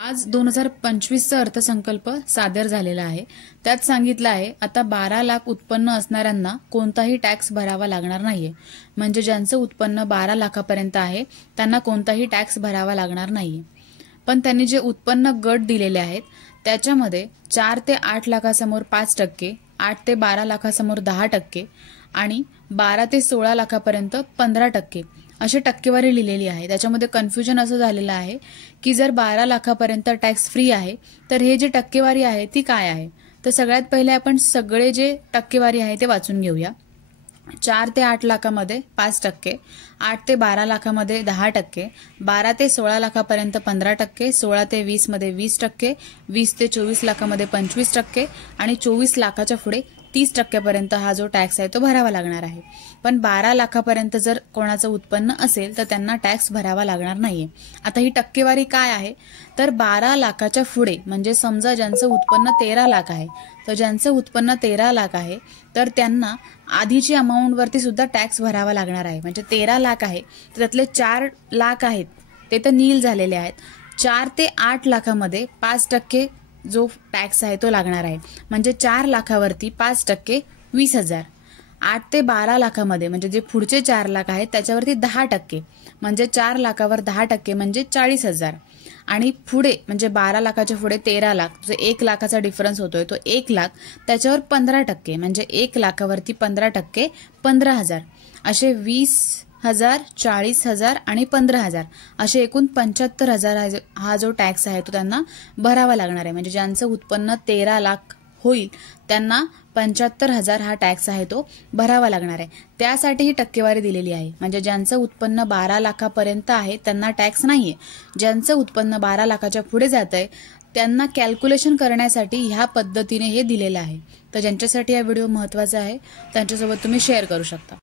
आज 2025चा अर्थसंकल्प सादर झालेला आहे। त्यात सांगितलं आहे आता 12 लाख उत्पन्न असणाऱ्यांना कोणताही टॅक्स भरावा लागणार नाहीये। म्हणजे ज्यांचं उत्पन्न 12 लाखापर्यंत आहे त्यांना कोणताही टॅक्स भरावा लागणार नाहीये। पण त्यांनी जे उत्पन्न गट दिलेले आहेत त्याच्यामध्ये 4 ते 8 लाखासमोर 5%, 8 ते 12 लाखासमोर 10% आणि 12 ते 16 लाखापर्यंत 15% अशी टक्केवारी लिहिलेली आहे। त्याच्यामध्ये कन्फ्युजन असं झालेलं आहे की जर 12 लाखापर्यंत टॅक्स फ्री आहे तर हे जे टक्केवारी आहे ती काय आहे। तर सगळ्यात पहिले आपण सगळे जे टक्केवारी आहे ते वाचून घेऊया। 4 ते 8 लाखामध्ये 5%, 8 ते 12 लाखामध्ये 10%, 12 ते 16 लाखापर्यंत 15%, 16 ते 20 मध्ये 20%, 20 ते 24 लाखामध्ये 25% आणि 24 लाखाच्या पुढे 30% पर्यंत हा जो टॅक्स आहे तो भरावा लागणार आहे। पण 12 लाखापर्यंत जर कोणाचं उत्पन्न असेल तर त्यांना टॅक्स भरावा लागणार नाहीये। आता ही टक्केवारी काय आहे तर 12 लाखाच्या पुढे म्हणजे समजा ज्यांचं उत्पन्न 13 लाख आहे तर ज्यांचं उत्पन्न 13 लाख आहे तर त्यांना आधीची अमाउंट वरती सुद्धा टॅक्स भरावा लागणार आहे। म्हणजे 13 लाख आहे तर त्यातले 4 लाख आहेत ते तर नील झालेले आहेत। 4 ते 8 लाखामध्ये 5% जो टॅक्स आहे तो लागणार आहे। म्हणजे 4 लाखावरती 5% 20,000, 8 ते 12 लाखामध्ये म्हणजे जे पुढचे 4 लाख आहेत त्याच्यावरती 10% म्हणजे 4 लाखावर 10% म्हणजे 40,000 आणि पुढे म्हणजे 12 लाखाच्या पुढे 13 लाख जो 1 लाखाचा डिफरन्स होतोय तो 1 लाख त्याच्यावर 15% म्हणजे 1 लाखावरती 15% 15,000 असे 20,000, 40,000 आणि 15,000 असे एकूण 75,000 हा जो टॅक्स आहे तो त्यांना भरावा लागणार आहे। म्हणजे ज्यांचं उत्पन्न 13 लाख होईल त्यांना 75,000 हा टॅक्स आहे तो भरावा लागणार आहे। त्यासाठी ही टक्केवारी दिलेली आहे। म्हणजे ज्यांचं उत्पन्न 12 लाखापर्यंत आहे त्यांना टॅक्स नाहीये। ज्यांचं उत्पन्न 12 लाखाच्या पुढे जातंय त्यांना कॅल्क्युलेशन करण्यासाठी ह्या पद्धतीने हे दिलेलं आहे। तर ज्यांच्यासाठी हा व्हिडिओ महत्त्वाचा आहे त्यांच्यासोबत तुम्ही शेअर करू शकता।